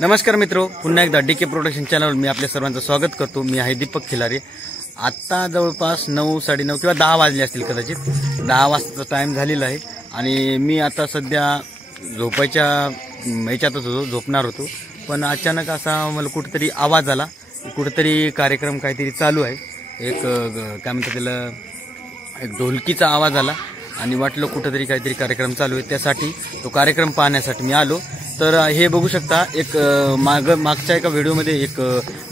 नमस्कार मित्रो, पुन्हा एकदा डीके प्रोडक्शन चॅनलवर मी आपल्या सर्वांचं स्वागत करतो। मी आहे दीपक खिलारे। आता जवळपास 9, 9:30 किंवा 10 वाजले असतील, कदाचित 10 वाजताचा टाइम झालेला आहे आणि मी आता सध्या झोपायच्या याच्यातच होतो, झोपणार होतो। पण अचानक असा मला कुठेतरी आवाज आला, कुठेतरी कार्यक्रम काहीतरी चालू आहे। एक काय म्हणतात त्याला, एक ढोलकीचा आवाज आला आणि वाटलं कुठेतरी काहीतरी कार्यक्रम चालू आहे। त्यासाठी तो कार्यक्रम पाहण्यासाठी मी आलो। तर हे बघू शकता, एक मागच्या एका व्हिडिओमध्ये एक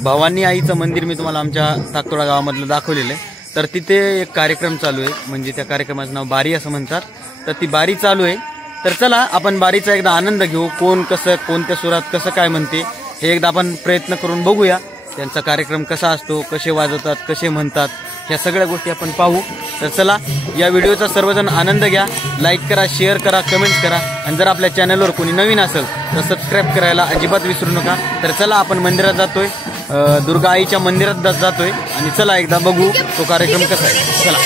भवानी आईचं मंदिर मी तुम्हाला आमच्या ताकतोडा गावामधलं दाखवलेलं आहे। तर तिथे एक कार्यक्रम चालू आहे, म्हणजे त्या कार्यक्रमाचं नाव बारी असं म्हणतात। तर ती बारी चालू आहे। तर चला आपण बारीचा एकदा आनंद घेऊ। कोण कसं, कोणत्या सुरात कसं काय म्हणते हे एकदा आपण प्रयत्न करून बघूया। त्यांचा कार्यक्रम कसा असतो, कसे वाजवतात, कसे म्हणतात, ह्या सगळ्या गोष्टी आपण पाहू। तर चला या व्हिडिओचा सर्वजण आनंद घ्या, लाईक करा, शेअर करा, कमेंट्स करा आणि जर आपल्या चॅनलवर कोणी नवीन असेल तर सबस्क्राईब करायला अजिबात विसरू नका। तर चला आपण मंदिरात जातोय, दुर्गा आईच्या मंदिरात जातोय आणि चला एकदा बघू तो कार्यक्रम कसा आहे। चला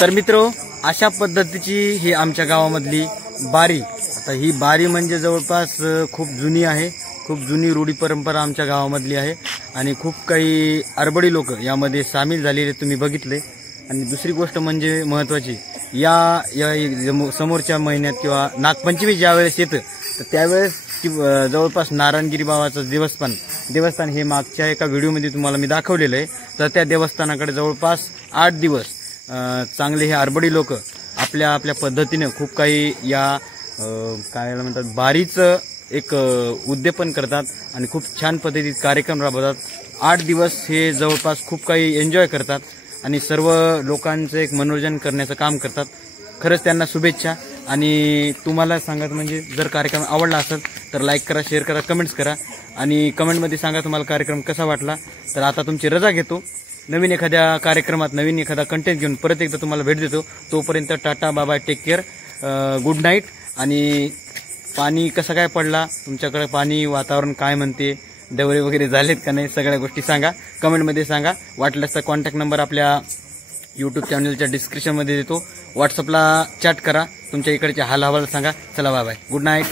तर मित्रो, अशा पद्धतीची ही आमच्या गावामधली बारी. आता ही बारी म्हणजे जवळपास खूप जुनी आहे, खूप जुनी रूढी परंपरा आमच्या गावामधली आहे आणि खूप काही अरबडी लोक यामध्ये सामील झालेले तुम्ही बघितले. आणि दुसरी गोष्ट म्हणजे महत्त्वाची, या समोरच्या महिन्यात किंवा नागपंचमी ज्या वेळेस येतं तर त्यावेळेस जवळपास नारायणगिरी बाबाचं देवस्थान हे मागच्या एका व्हिडिओमध्ये तुम्हाला मी दाखवलेलं आहे. तर त्या देवस्थानाकडे जवळपास 8 दिवस चांगले हे अरबडी लोक आपल्या पद्धतीने खूप काही या काय म्हणतात बारीचं एक उद्यापन करतात आणि खूप छान पद्धतीत कार्यक्रम राबवतात. 8 दिवस हे जवळपास खूप काही एन्जॉय करतात आणि सर्व लोकांचं एक मनोरंजन करण्याचं काम करतात. खरंच त्यांना शुभेच्छा. आणि तुम्हाला सांगत म्हणजे जर कार्यक्रम आवडला असेल तर लाईक करा, शेअर करा, कमेंट्स करा आणि कमेंटमध्ये सांगा तुम्हाला कार्यक्रम कसा वाटला. तर आता तुमची रजा घेतो. नवीन एखाद्या कार्यक्रमात नवीन एखादा कंटेंट घेऊन परत एकदा तुम्हाला भेट देतो. तोपर्यंत Tata, bye, take care, good night. आणि पाणी कसं काय पडला तुमच्याकडे, पाणी वातावरण काय म्हणते, डवरे वगैरे झालेत का नाही, सगळ्या गोष्टी सांगा, कमेंटमध्ये सांगा. वाटल्यास तर कॉन्टॅक्ट नंबर आपल्या यूट्यूब चॅनलच्या डिस्क्रिप्शनमध्ये देतो. व्हॉट्सअपला चॅट करा, तुमच्या इकडचे हाल हवाल सांगा. चला बाय, गुड नाईट.